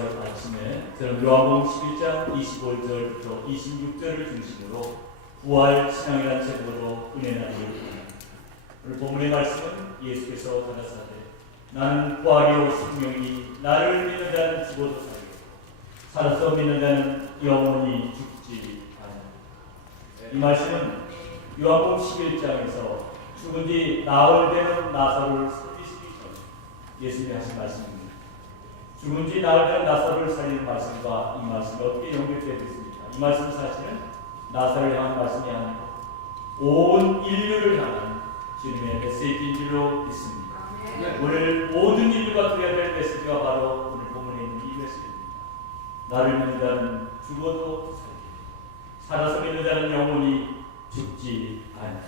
부활절 아침에 저는 요한복음 11장 25절부터 26절을 중심으로 부활 신앙이라는 제목으로 은혜 나누기를 원합니다. 오늘 본문의 말씀은 예수께서 가라사대 나는 부활이요 생명이 나를 믿는 자는 죽어도 살고 살아서 믿는 자는 영원히 죽지 않으리라. 이 말씀은 요한복음 11장에서 죽은 뒤 나흘 되는 나사로를 살리시기 전 예수님이 하신 말씀입니다. 죽은 뒤 나흘 되는 나사로를 살리는 말씀과 이 말씀이 어떻게 연결되어 있습니까? 이 말씀은 사실은 나사로를 향한 말씀이 아니고 온 인류를 향한 주님의 메시지인 줄로 믿습니다. 오늘 모든 인류가 들어야 될 메시지가 바로 오늘 본문에 있는 이 메시지입니다. 나를 믿는 자는 죽어도 살리고 살아서 믿는 자는 영원히 죽지 않으리라.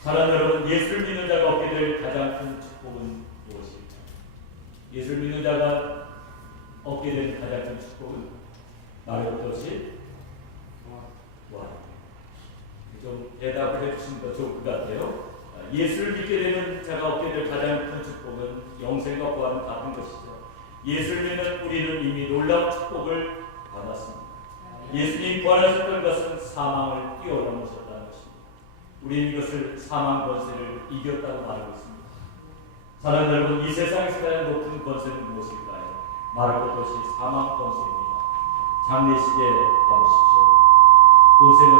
사랑하는 여러분, 예수를 믿는 자가 얻게 될 가장 큰 축복은 무엇입니까? 예수를 믿는 자가 얻게 될 가장 큰 축복은 말할 것 없이 좀 대답을 해주시는 거 좋을 것 같아요. 예수를 믿게 되는 자가 얻게 될 가장 큰 축복은 영생과 부활은 같은 것이죠. 예수를 믿는 우리는 이미 놀라운 축복을 받았습니다. 예수님 부활하셨던 것은 사망을 뛰어넘으셨다는 것입니다. 우리는 이것을 사망 권세를 이겼다고 말하고 있습니다. 사랑하는 여러분, 이 세상에서 가장 높은 권세는 무엇일까요? 말할 것 없이 사망 권세입니다. 장례식에 가보십시오. 그곳에는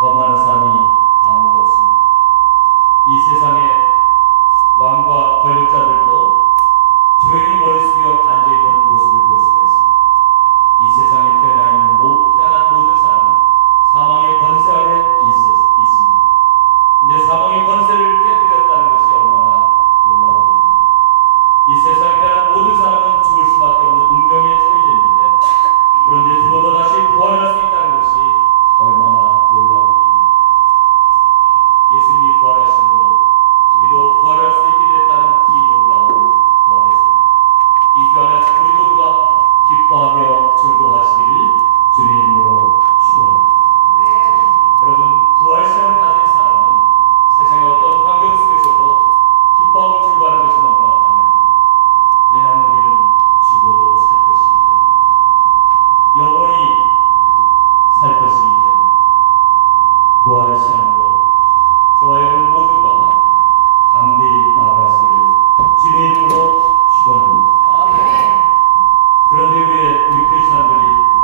범하는 사람이 아무도 없습니다. 이 세상의 왕과 권력자들도 조용히 머리 숙여 앉아있는 모습을 볼 수가 있습니다. 이 세상에 태어난 모든 사람은 사망의 권세 아래 있습니다. 그런데 사망의 권세를 깨뜨렸다는 것이 얼마나 놀라운 일입니까? 이 세상에 태어난 모든 사람은 죽을 수밖에 없는 운명에 처해져 있는데, 그런데 죽어도 다시 부활할 수 있다는 것이 얼마나 놀라운 일입니까? 예수님이 부활하심으로 우리도 부활할 수 있게 됐다는 이 놀라운 부활했습니다. 이 귀한 아침 우리 모두가 기뻐하며 즐거워하시기를 주님으로 축원합니다. 여러분, 부활 신앙을 가진 사람은 세상의 어떤 환경 속에서도 기뻐하고 즐거워하는 것이 너무나 당연합니다. 왜냐하면 우리는 죽어도 살 것이기 때문에, 영원히 살 것이기 때문에, 부활 신앙으로 저와 여러분 모두가 담대히 나아가시기를 주님의 이름으로 축원합니다. 그런데 왜 우리 크리스천들이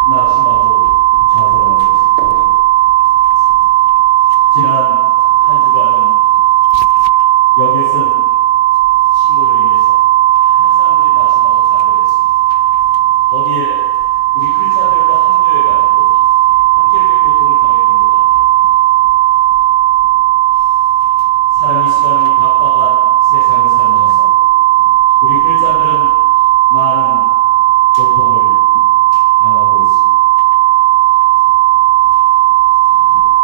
낙심하고 좌절하는 것입니까? 지난 한 주간은 여기에서는 침몰로 인해서 많은 사람들이 낙심하고 좌절했습니다. 거기에 우리 크리스천들도 합류해가지고 함께 이렇게 고통을 당했던 것 같아요. 사람이 시간이 각박한 세상에 살면서 우리 크리스천들은 많은 고통을 당하고 있습니다.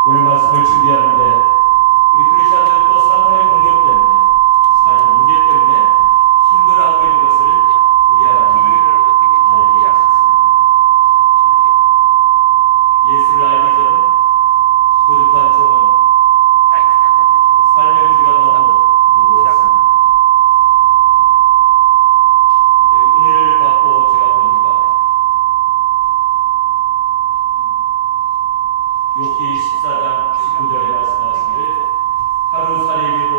오늘 말씀을 준비하는데 우리 크리스천들은 또 사탄의 공격 때문에, 삶의 문제 때문에 힘들어하고 있는 것을 우리 하나님이 알게 하셨습니다. 예수를 알기 전 부족한 종은 삶의 무게가 너무 무거웠습니다. 은혜를 받고 제가 보니까 욥기 14장 19절에 말씀하시기를 하루살이에도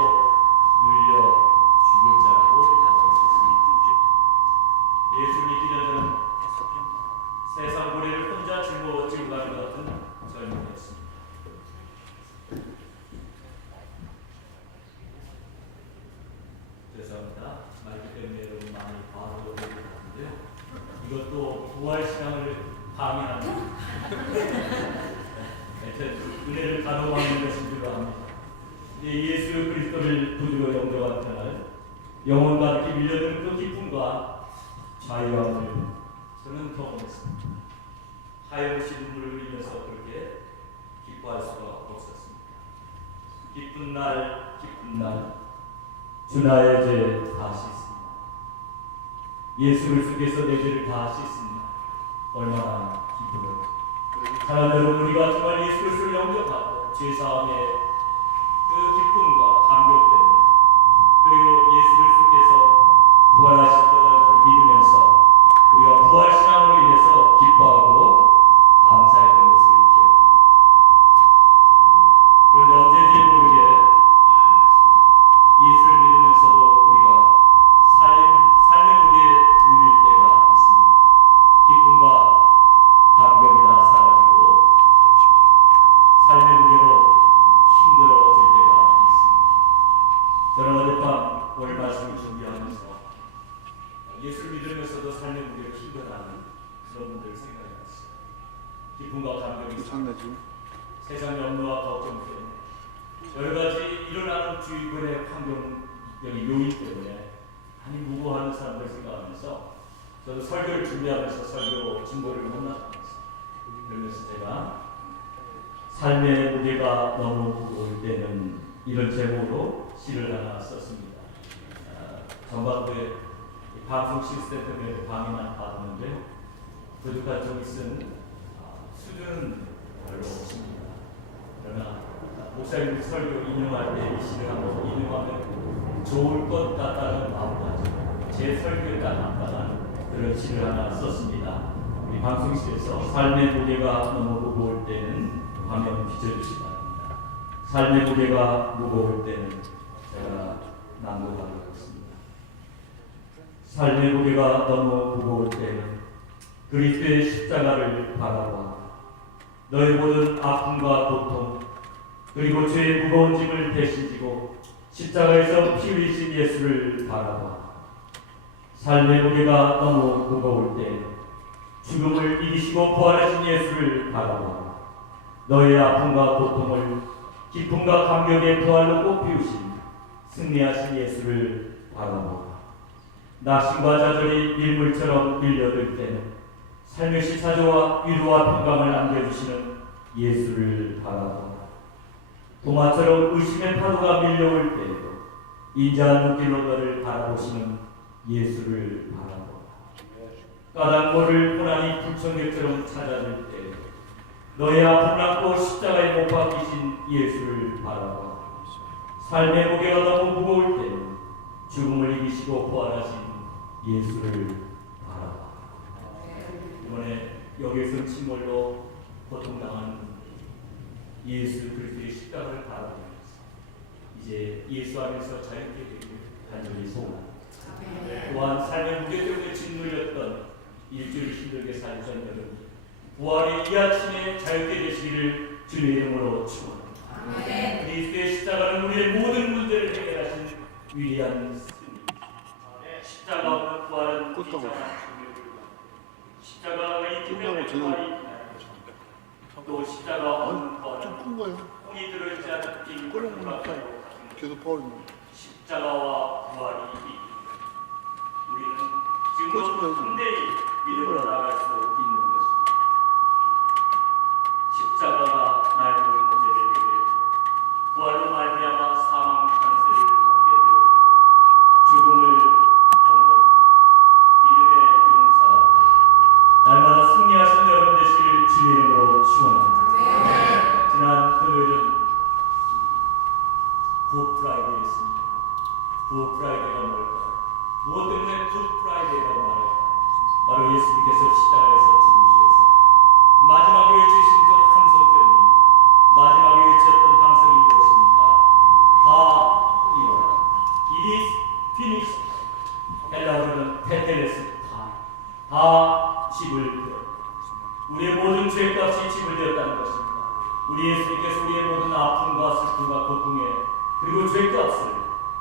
눌려 죽을 자라고 나와 있습니다. 예수를 믿기 전에는 세상 고래를 혼자 짊어 가는 것 같은 젊은이였습니다. 죄송합니다. 마이크 때문에 여러분 많이 봐서 그런 것 같은데요. 이것도 부활신앙을 방해하는 은혜를 가로막는 것인 줄 압니다. 예수 그리스도를 구주로 영접한 그날 영혼 가득히 밀려드는 그 기쁨과 자유함을 저는 경험했습니다. 하염없이 눈물을 흘리면서 그렇게 기뻐할 수가 없었습니다. 기쁜 날, 기쁜 날, 주 나의 죄 다 씻습니다. 예수 그리스도께서 내 죄를 다 씻습니다. 얼마나 기쁘요. 사랑하는 여러분, 우리가 정말 예수 그리스도를 영접하고 죄사함의 그 기쁨과 감격 때문에, 그리고 예수 그리스도께서 부활하셨다는 것을 믿으면서 우리가 부활 그런 분들 생각이 났어요. 기쁨과 감격이 괜찮네 지금. 세상 염려와 걱정 때문에 여러 가지 일어나는 주위권의 환경적인 요인 때문에 많이 무고하는 사람들 생각하면서 저도 설교를 준비하면서 설교 진보를 못 나가면서 그러면서 제가 삶의 무게가 너무 무거울 때는 이런 제목으로 시를 하나 썼습니다. 전반부에 방송 시스템 때문에 방해만 받았는데요. 부족한 점이 쓴 수준은 별로 없습니다. 그러나 목사님 설교 인용할 때 이 시를 한번 인용하면 좋을 것 같다는 마음가짐, 제 설교에 딱 맞다는 그런 시를 하나 썼습니다. 우리 방송실에서 삶의 무게가 너무 무거울 때는 화면 비춰주시기 바랍니다. 삶의 무게가 무거울 때는 제가 낭독하도록 하겠습니다. 삶의 무게가 너무 무거울 때는 그리스도의 십자가를 바라봐 너의 모든 아픔과 고통 그리고 죄의 무거운 짐을 대신 지고 십자가에서 피 흘리신 예수를 바라봐 삶의 무게가 너무 무거울 때 죽음을 이기시고 부활하신 예수를 바라봐 너의 아픔과 고통을 기쁨과 감격의 부활로 꽃피우신 승리하신 예수를 바라봐 낙심과 좌절이 밀물처럼 밀려들 때는 살며시 찾아와 위로와 평강을 안겨주시는 예수를 바라봐 도마처럼 의심의 파도가 밀려올 때에도 인자한 눈길로 너를 바라보시는 예수를 바라봐 까닭모를 고난이 불청객처럼 찾아들 때 너의 아픔을 안고 십자가에 못 박히신 예수를 바라봐 삶의 무게가 너무 무거울 때는 죽음을 이기시고 부활하신 예수를 바라봐 이번에 여기에서 침몰로 고통당한 예수 그리스도의 십자가를 바라보면서 이제 예수 안에서 자유케 되기를 간절히 소원합니다. 또한 삶의 무게 때문에 짓눌렸던 일주일 힘들게 살던 여러분 부활의 이 아침에 자유케 되시기를 주님의 이름으로 축원합니다. 그리스도의 십자가는 우리의 모든 문제를 해결하신 위대한 승리 십자가 없는 부활은 비참한 십자가가 있기 때문에 부활이 또 십자가 없는 부활은 홍이 들어있지 않은 빈 꼴로 계속 파울이네. 십자가와 부활이 우리는 지금도 상대히 믿음으로 나아갈 수 있는 것입니다. 십자가가 나의 모든 문제를 해결했고 부활로 말미암아 사망 권세를 갖게 되었고 죽음을 건너뛰고 믿음의 용사 날마다 승리하신 여러분 되시기를 주의 이름으로 축원합니다. 지난 금요일은 굿 프라이데이였습니다. 굿 프라이데이가 뭘까요? 무엇 때문에 굿 프라이데이라고 말할까요? 바로 예수님께서 십자가에서 죽으셔서 마지막에 외치신 그 함성 때문입니다. 마지막에 외쳤던 함성이 무엇입니까? 다 이루었다. It is finished. 헬라어로는 테텔레스타. 다 지불되었다. 우리의 모든 죄값이 지불되었다는 것입니다. 우리 예수님께서 우리의 모든 아픔과 슬픔과 고통에 그리고 죄값을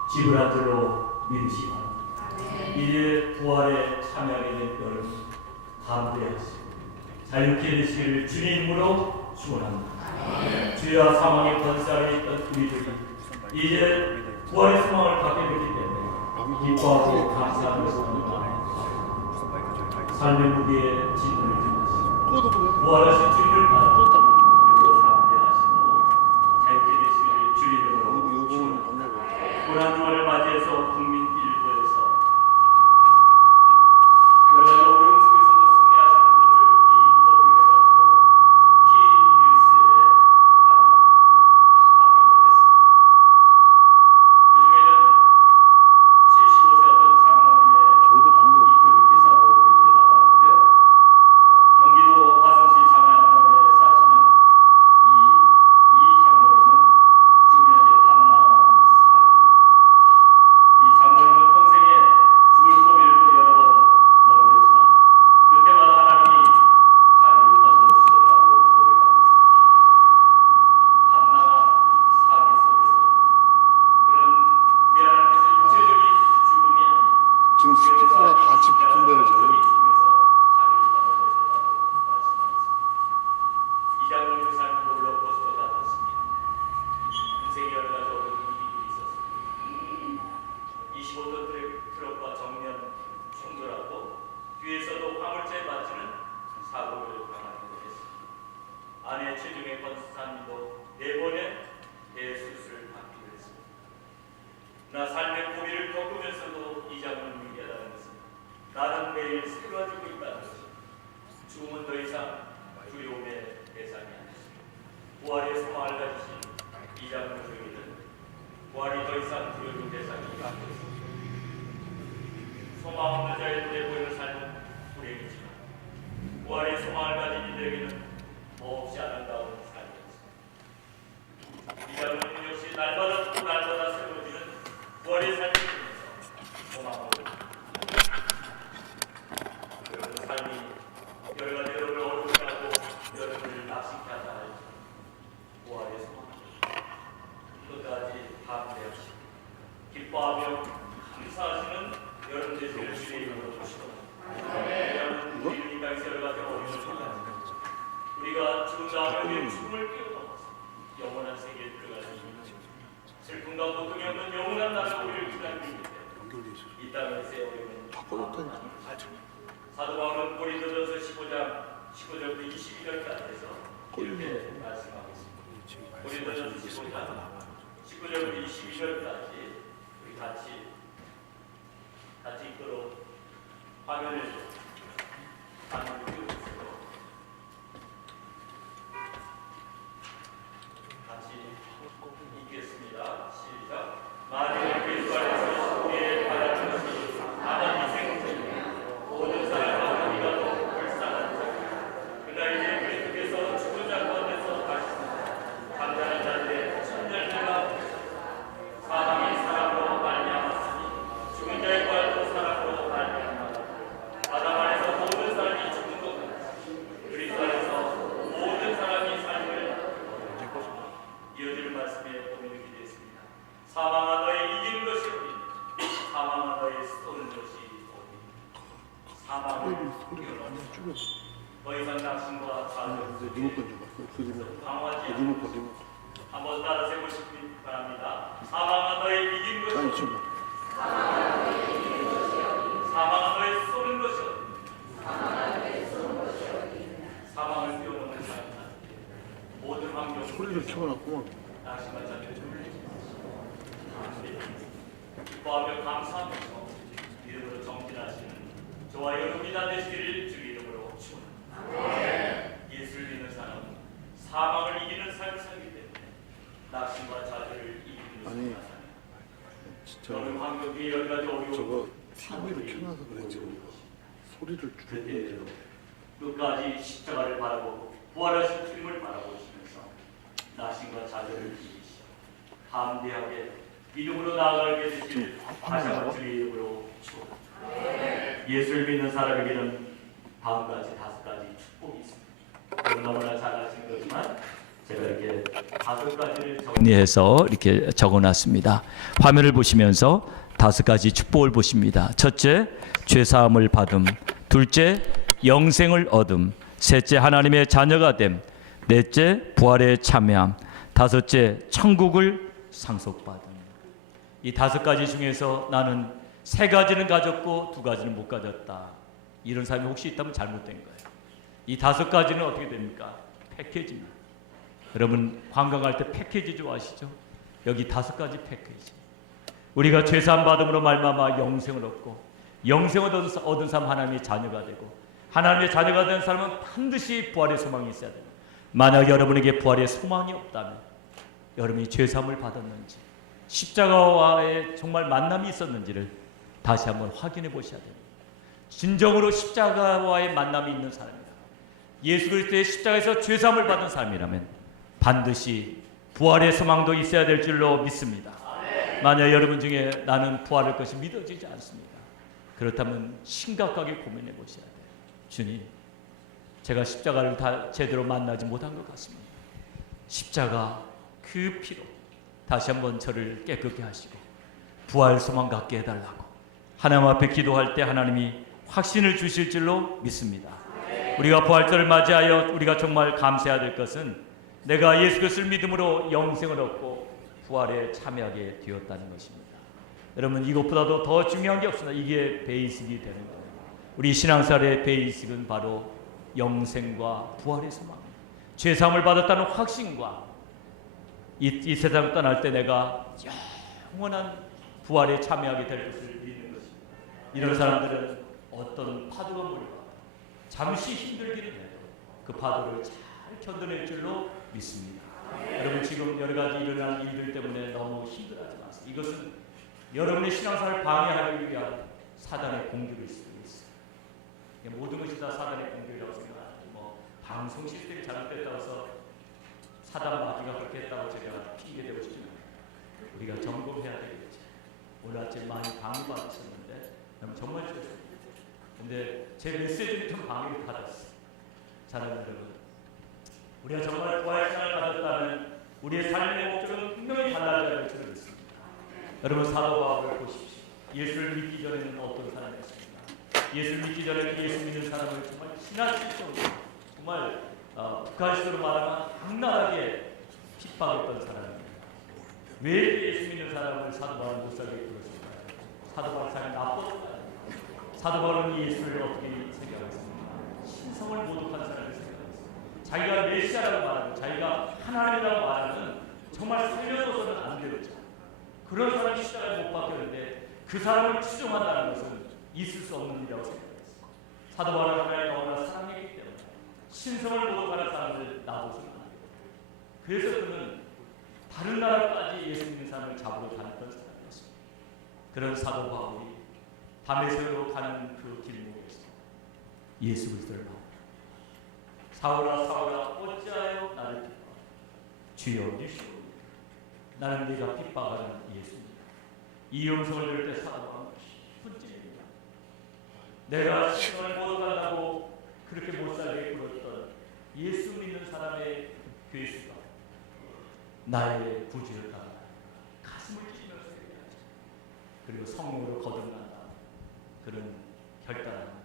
지불한 줄로 믿으시기 바랍니다. 이제 부활에 참여하게 된 여러분 담대하시고 자유케 되시기를 주님 이름으로 축원합니다. 죄와 사망의 권세 아래 있던 우리들이 이제 부활의 소망을 갖게 됐기 때문에 기뻐하고 감사하면서 삶의 무게에 진을 들으시고 부활하신 주님을 바라보고 고난 주말을 맞이해서 국민 일부에서 여러 가지 어려움 속에서도 승리하시는 분들을 인터뷰해가지고 특히 뉴스에 반영을 했습니다. 그 중에는 75세 어떤 장로님의 인터뷰 기사도 이렇게 나왔는데요. 경기도 화성시 장안면에 사시는 이 장로님은 지금 현재 밤마당 4기 화면을 같이 읽겠습니다. 시작. 만일 그리스도 안에서 우리의 바라는 것이 하나님의 생명이며 모든 사람과 우리가 불쌍한 자입니다. 그러나 이제 그리스도께서 죽은 자 가운데서 다시 잠자는 자들의 첫 열매가 사람이 사람으로 말미암았으니 죽은 자의 부활도 사람으로 말미암았다. 아담 안에서 모든 사람이 죽은 것 같이 그리스도 안에서 모든 사람이 삶을 이어지는 말씀에 고민이 되었습니다. 사망아 너의 이기는 것이 어디니? 사망아 너의 쏘는 것이 어디니? 사망을 이겨놓으라. 더 이상 낙심과 좌절, 방황하지 않고 한번 따라 세보시기 바랍니다. 사망아 너의 이기는 것이 어디니? 사망아 너의 쏘는 것이 어디니? 사망을 뛰어넘는 사람은 모든 환경 소리를 켜놨구만. 낙심과 좌절을 기뻐하며 감사하면서 이름으로 정진하시는 저와 여러분이 다 되시기를 주 이름으로 축원합니다. 예수를 믿는 사람은 사망을 이기는 삶을 살기 때문에 낙심과 좌절을 이기는 아니, 것입니다. 진짜 여러 환경이 여러 가지 어려운 저거 TV를 켜놔서 그래 지금 소리를 줄여. 끝까지 십자가를 바라보고 부활하신 주님을 바라보시면서 낙심과 좌절을 이기시오. 담대하게 믿음으로 나아가게 되시길 다시 한번 주의 이름으로 축원합니다. 예수를 믿는 사람에게는 다음 가지 5가지 축복이 있습니다. 너무나 잘 아시는 거지만 제가 이렇게 5가지를 정리해서 이렇게 적어놨습니다. 화면을 보시면서 5가지 축복을 보십니다. 첫째, 죄사함을 받음. 둘째, 영생을 얻음. 셋째, 하나님의 자녀가 됨. 넷째, 부활에 참여함. 다섯째, 천국을 상속받음. 이 5가지 중에서 나는 3가지는 가졌고 2가지는 못 가졌다. 이런 사람이 혹시 있다면 잘못된 거예요. 이 5가지는 어떻게 됩니까? 패키지입니다. 여러분 관광할 때 패키지 좋아하시죠? 여기 5가지 패키지. 우리가 죄사함 받음으로 말미암아 영생을 얻고 영생을 얻은 사람 하나님의 자녀가 되고 하나님의 자녀가 된 사람은 반드시 부활의 소망이 있어야 됩니다. 만약 여러분에게 부활의 소망이 없다면 여러분이 죄사함을 받았는지 십자가와의 정말 만남이 있었는지를 다시 한번 확인해 보셔야 됩니다. 진정으로 십자가와의 만남이 있는 사람이다. 예수 그리스도의 십자가에서 죄사함을 받은 사람이라면 반드시 부활의 소망도 있어야 될 줄로 믿습니다. 만약 여러분 중에 나는 부활할 것이 믿어지지 않습니다. 그렇다면 심각하게 고민해 보셔야 돼요. 주님, 제가 십자가를 다 제대로 만나지 못한 것 같습니다. 십자가 그 피로 다시 한번 저를 깨끗게 하시고 부활 소망 갖게 해달라고 하나님 앞에 기도할 때 하나님이 확신을 주실 줄로 믿습니다. 우리가 부활절을 맞이하여 우리가 정말 감사해야 될 것은 내가 예수 그리스도를 믿음으로 영생을 얻고 부활에 참여하게 되었다는 것입니다. 여러분 이것보다도 더 중요한 게 없습니다. 이게 베이직이 되는 거예요. 우리 신앙생활의 베이직은 바로 영생과 부활의 소망, 죄사함을 받았다는 확신과 이 세상을 떠날 때 내가 영원한 부활에 참여하게 될 것을 믿는 것입니다. 이런 사람들은 어떤 파도가 몰려와 잠시 힘들기는 해도 그 파도를 잘 견뎌낼 줄로 믿습니다. 여러분 지금 여러 가지 일어난 일들 때문에 너무 힘들어하지 마세요. 이것은 여러분의 신앙생활을 방해하기 위한 사단의 공격일 수도 있어요. 모든 것이 다 사단의 공격이라고 생각합니다. 뭐 방송 시스템이 잘못됐다고 해서 사단 마귀가 그렇게 했다고 제가 핑계대고 싶지만 우리가 점검해야 되겠죠. 오늘 아침 많이 방해받으셨는데 정말 죄송합니다. 근데 제 메시지는 좀 방해를 받았어요. 사랑하는 여러분, 우리가 정말 부활의 신앙을 받았다면 우리의 삶의 목적은 분명히 달라져야 될 줄을 믿습니다. 여러분 사도 바울을 보십시오. 예수를 믿기 전에는 어떤 사람이었습니까? 예수를 믿기 전에 예수 믿는 사람을 정말 지나치게 정말 북한식으로 말하면 악랄하게 핍박했던 사람입니다. 왜 예수 믿는 사람을 사도 바울은 못 살게 그랬습니까? 사도 바울 사람이 나빴다. 사도 바울은 예수를 어떻게 생각했습니까? 신성을 모독한 사람을 생각했습니다. 자기가 메시아라고 말하고 자기가 하나님이라고 말하는 정말 살려둬서는 안 되겠죠. 그런 사람이 십자가에 못 박혔는데 그 사람을 추종한다는 것은 있을 수 없는 일이라고 생각했어요. 사도 바울은 하나님을 너무나 사랑했기 때문에 신성을 모독하는 사람들 놔둬서는 안 돼요. 그래서 그는 다른 나라까지 예수 믿는 사람을 잡으러 다녔던 사람이었습니다. 그런 사도 바울이 다메섹으로 가는 그 길목에서 예수 그리스도를 만납니다. 사울아 사울아 어찌하여 나를 핍박하느냐. 주여 주시오. 나는 네가 핍박하는 예수입니다. 이 음성을 들을 때 사도 바울은 깊은 찔립니다. 내가 신을 모독한다고 그렇게 못살게 굴었던 예수 믿는 사람의 괴수가 나의 구주였다. 가슴을 찢으면서 얘기하죠. 그리고 성령으로 거듭난다. 그런 결단을 합니다.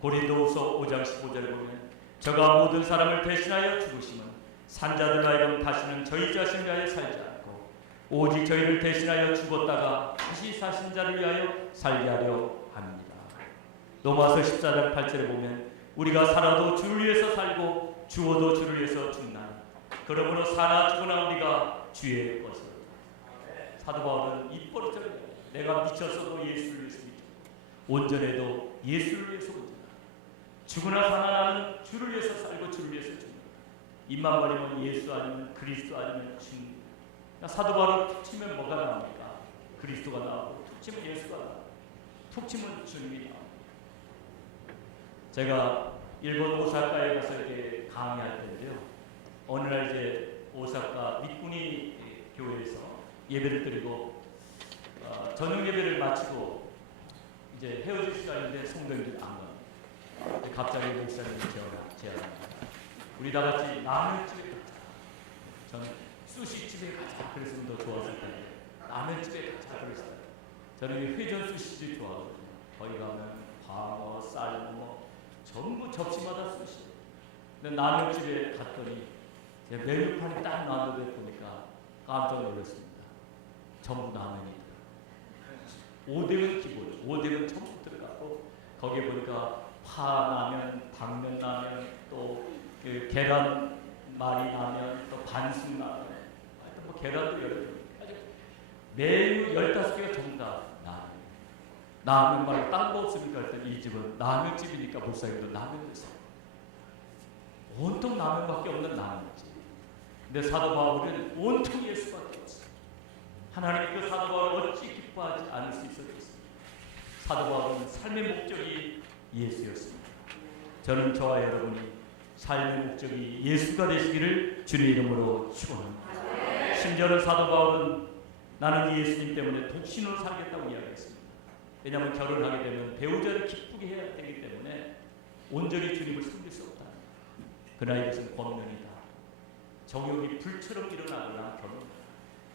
고린도후서 5장 15절에 보면 저가 모든 사람을 대신하여 죽으심은 산자들 하여금 다시는 저희 자신을 위하여 살지 않고 오직 저희를 대신하여 죽었다가 다시 사신 자를 위하여 살게 하려 합니다. 로마서 14장 8절에 보면 우리가 살아도 주를 위해서 살고 죽어도 주를 위해서 죽나니 그러므로 사나 죽으나 우리가 주의 것이다. 사도 바울은 입버릇처럼 내가 미쳤어도 예수를 위해서 미쳤고 온전해도 예수를 위해서 온전하다. 죽으나 사나 나는 주를 위해서 살고 주를 위해서 죽는다. 입만 벌리면 예수 아니면 그리스도 아니면 죽는다. 사도 바울은 툭 치면 뭐가 나옵니까? 그리스도가 나오고 툭 치면 예수가 나오고 툭 치면 주님이 나옵니다. 제가 일본 오사카에 가서 이렇게 강의할 때인데요. 어느 날 이제 오사카 미꾸니 교회에서 예배를 드리고 저녁 예배를 마치고 이제 헤어질 시간인데 성도님들이 안 갑니다. 갑자기 목사님이 제안합니다. 우리 다 같이 라면집에 가자. 저는 수시집에 가자. 그랬으면 더 좋았을 텐데 라면집에 가자 그랬어요. 저는 회전 수시집 좋아하거든요. 거기 가면 광어, 쌀, 뭐 전부 접시마다 수시. 근데 라면집에 갔더니 메뉴판이 딱 나오는데 보니까 깜짝 놀랐습니다. 전부 라면이 들어가요. 5대1 기본, 5대1 전부 들어가고 거기에 보니까 파라면, 당면라면, 또 그 계란말이 라면, 또 반숙라면, 뭐 계란도 여러 개. 메뉴 15개가 전부 다 라면. 라면 말고 딴 거 없습니까? 그랬더니 이 집은 라면집이니까 목사님도 라면을 사요. 온통 라면밖에 없는 라면집. 근데 사도 바울은 온통 예수밖에 없어요. 하나님 그 사도 바울을 어찌 기뻐하지 않을 수 있었겠습니까? 사도 바울은 삶의 목적이 예수였습니다. 저는 저와 여러분이 삶의 목적이 예수가 되시기를 주님의 이름으로 축원합니다. 심지어는 사도 바울은 나는 예수님 때문에 독신으로 살겠다고 이야기했습니다. 왜냐하면 결혼하게 되면 배우자를 기쁘게 해야 되기 때문에 온전히 주님을 섬길 수 없다. 그러나 이것은 권면이다. 정욕이 불처럼 일어나거나 결혼한다.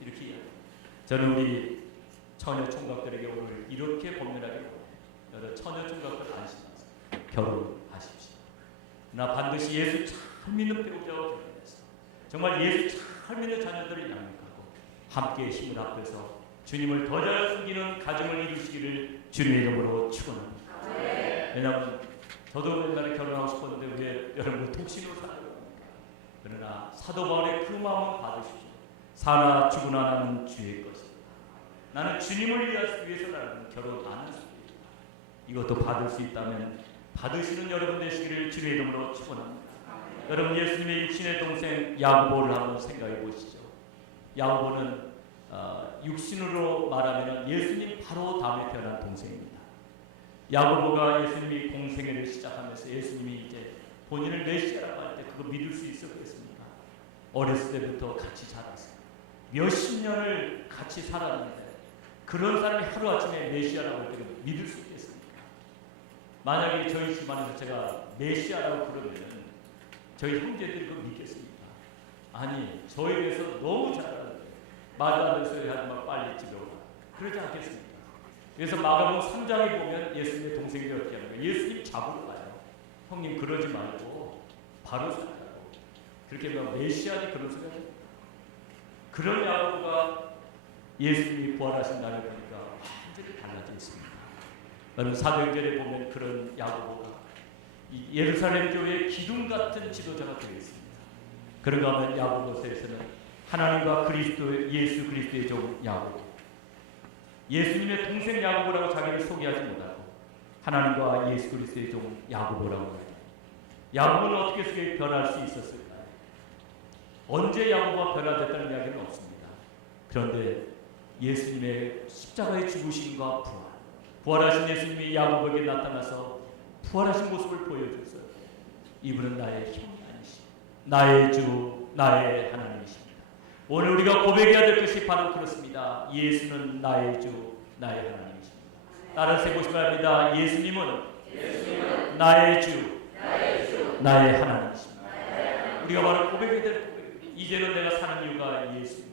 이렇게 이야기합니다. 저는 우리 처녀 총각들에게 오늘 이렇게 권면하게 합니다. 처녀 총각들 안심하세요. 결혼하십시오. 나 반드시 예수 잘 믿는 배우자와 결혼해서 정말 예수 잘 믿는 자녀들을 양육하고 함께 힘을 합해서 주님을 더 잘 섬기는 가정을 이루시기를 주님의 이름으로 축원합니다. 왜냐하면 저도 옛날에 결혼하고 싶었는데 왜 여러분 독신으로 살아요? 그러나 사도 바울의 그 마음을 받으십시오. 사나 죽으나 나는 주의 것이다. 나는 주님을 위해서 나는 결혼 안 할 수 있다. 이것도 받을 수 있다면 받으시는 여러분 되시기를 주의 이름으로 축원합니다. 여러분 예수님의 육신의 동생 야고보를 한번 생각해 보시죠. 야고보는 육신으로 말하면 예수님 바로 다음에 태어난 동생입니다. 야고보가 예수님이 공생애를 시작하면서 예수님이 이제 본인을 메시아라고 할 때 그거 믿을 수 있었겠습니까? 어렸을 때부터 같이 자랐어요. 몇십 년을 같이 살았는데 그런 사람이 하루아침에 메시아라고 할 때 믿을 수 있겠습니까? 만약에 저희 집안에서 제가 메시아라고 그러면 저희 형제들이 그걸 믿겠습니까? 아니, 저에 대해서 너무 잘하는데 말도 안 되는 소리 하지 마, 빨리 집에 오라. 그러지 않겠습니까? 그래서 마가복음 3장에 보면 예수님의 동생들이 어떻게 하는 거예요? 예수님 잡으러 가요. 형님 그러지 말고 바로 살라고. 그렇게 막 메시아니 그런 소리 하죠. 그런 야고보가 예수님이 부활하신 날을 보니까 완전히 달라져 있습니다. 여러분 사도행전에 보면 그런 야고보가 예루살렘 교회의 기둥 같은 지도자가 되어 있습니다. 그런가 하면 야고보서에서는 하나님과 그리스도 예수 그리스도의 종 야고보, 예수님의 동생 야고보라고 자기를 소개하지 못하고 하나님과 예수 그리스도의 종 야고보라고 해요. 야고보는 어떻게 변할 수 있었을까요? 언제 야고보가 변화됐다는 이야기는 없습니다. 그런데 예수님의 십자가의 죽으심과 부활하신 예수님이 야고보에게 나타나서 부활하신 모습을 보여줬어요. 이분은 나의 형이 아니시오. 나의 주, 나의 하나님이십니다. 오늘 우리가 고백해야 될 것이 바로 그렇습니다. 예수는 나의 주, 나의 하나님이십니다. 따라서 해보시기 바랍니다. 예수님은 나의 주, 나의 하나님이십니다. 우리가 바로 고백해야 될 고백. 이제는 내가 사는 이유가 예수입니다.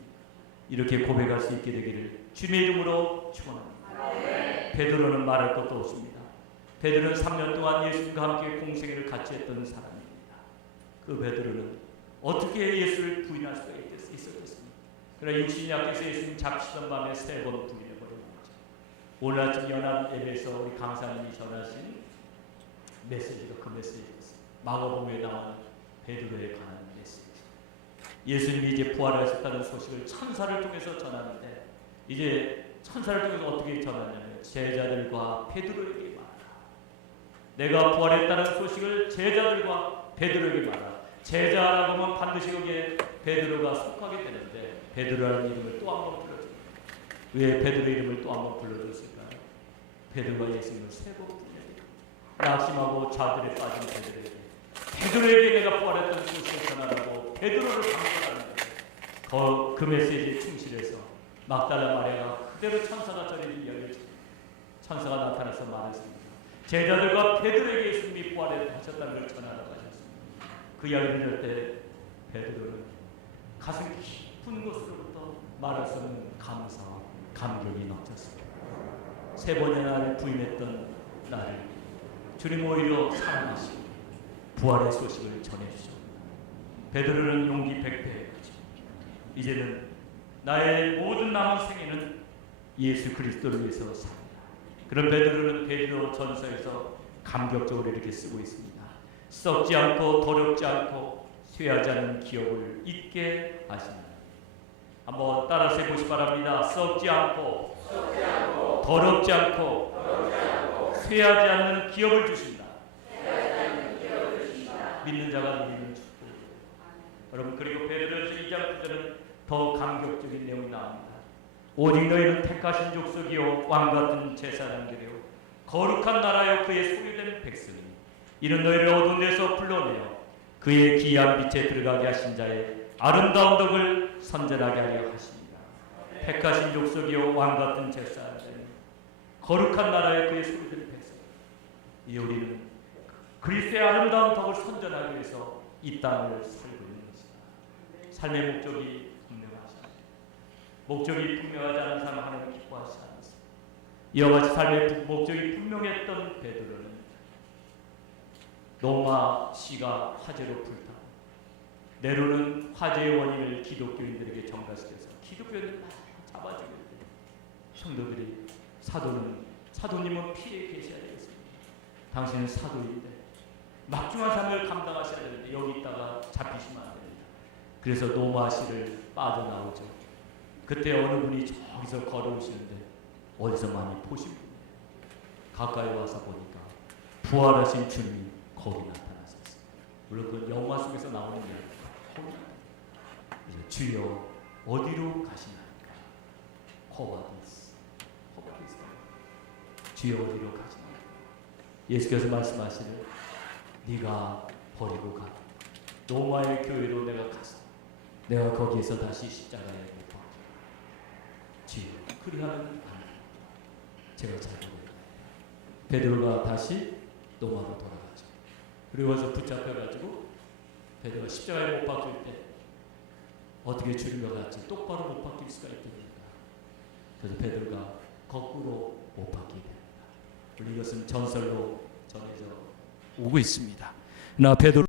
이렇게 고백할 수 있게 되기를 주님의 이름으로 축원합니다. 베드로는 말할 것도 없습니다. 베드로는 3년 동안 예수님과 함께 공생애를 같이 했던 사람입니다. 그 베드로는 어떻게 예수를 부인할 수가 있었겠습니까? 그러나 육신이 약해서 예수님 잡히던 밤에 3번 부인해버린 거죠. 오늘 아침 연합 예배에서 우리 강사님이 전하신 메시지가 그 메시지였어요. 마가복음에 나온 베드로에 관한 메시지. 예수님이 이제 부활하셨다는 소식을 천사를 통해서 전하는데, 이제 천사를 통해서 어떻게 전하냐면 제자들과 베드로에게 말하라. 내가 부활했다는 소식을 제자들과 베드로에게 말하라. 제자라고 하면 반드시 거기에 베드로가 속하게 되는데, 베드로라는 이름을 또 한 번 불러줍니다. 왜 베드로 이름을 또 한 번 불러줬을까요? 베드로가 예수님을 3번 부르니다. 낙심하고 좌절에 빠진 베드로에게 내가 부활했다는 소식을 전하라고 베드로를 강조하는데, 그 메시지에 충실해서 막달라 마리아가 그대로 천사가 전해준 이야기를 천사가 나타나서 말했습니다. 제자들과 베드로에게 예수님이 부활하셨다는 걸 전하라고 하셨습니다. 그 이야기를 들을 때 베드로는 가슴 깊은 곳으로부터 말할 수 없는 감사와 감격이 넘쳤습니다. 3번의 나를 부인했던 나를 주님 오히려 사랑하시고 부활의 소식을 전해주셨습니다. 베드로는 용기 백배했죠. 이제는 나의 모든 남은 생애는 예수 그리스도를 위해서 삽니다. 그런 베드로는 베드로 전서에서 감격적으로 이렇게 쓰고 있습니다. 썩지 않고 더럽지 않고 쇠하지 않는 기업을 잊게 하시는. 한번 따라서 해보시기 바랍니다. 썩지 않고 더럽지 않고 쇠하지 않는 기업을 주신다. 믿는 자가 누리는 축복. 여러분, 그리고 베드로전서 2장 9절은 더 감격적인 내용이 나옵니다. 오직 너희는 택하신 족속이요 왕같은 제사장들이요 거룩한 나라요 그의 소유된 백성이, 이는 너희를 어두운 데서 불러내어 그의 기이한 빛에 들어가게 하신 자의 아름다운 덕을 선전하게 하려 하십니다. 택하신 족속이요 왕같은 제사장들이요 거룩한 나라요 그의 소유된 백성. 이제 우리는 그리스도의 아름다운 덕을 선전하기 위해서 이 땅을 살고 있는 것입니다. 삶의 목적이 분명하십니다. 목적이 분명하지 않은 사람은 하나님 기뻐하시지 않습니다. 이와 같이 삶의 목적이 분명했던 베드로는 노마 씨가 화재로 불타고, 네로는 화재의 원인을 기독교인들에게 전가시켜서 기독교인들을 잡아주게 됩니다. 성도들이 사도님은 피해 계셔야 되겠습니다. 당신은 사도인데 막중한 삶을 감당하셔야 되는데 여기 있다가 잡히시면 안 됩니다. 그래서 노마 씨를 빠져나오죠. 그때 어느 분이 저기서 걸어오시는데 어디서 많이 보신 분이에요. 가까이 와서 보니까 부활하신 주님이 거기 나타나셨어요. 물론 그 영화 속에서 나오는 이야기 거기 나타나요. 주여 어디로 가시나이까? 호바디스. 주여 어디로 가시나이까? 예수께서 말씀하시는 네가 버리고 가. 노마의 교회로 내가 갔어. 내가 거기에서 다시 십자가에 못 박혀. 주여 그리하면 안 돼. 제가 잘못했다. 베드로가 다시 노마로 돌아가죠. 그리고 와서 붙잡혀가지고 베드로가 십자가에 못 박힐 때 어떻게 주님과 같이 똑바로 못 박힐 수가 있겠습니까? 그래서 베드로가 거꾸로 못 박히게 됩니다. 물론 이것은 전설로 전해져 오고 있습니다. 나 베드로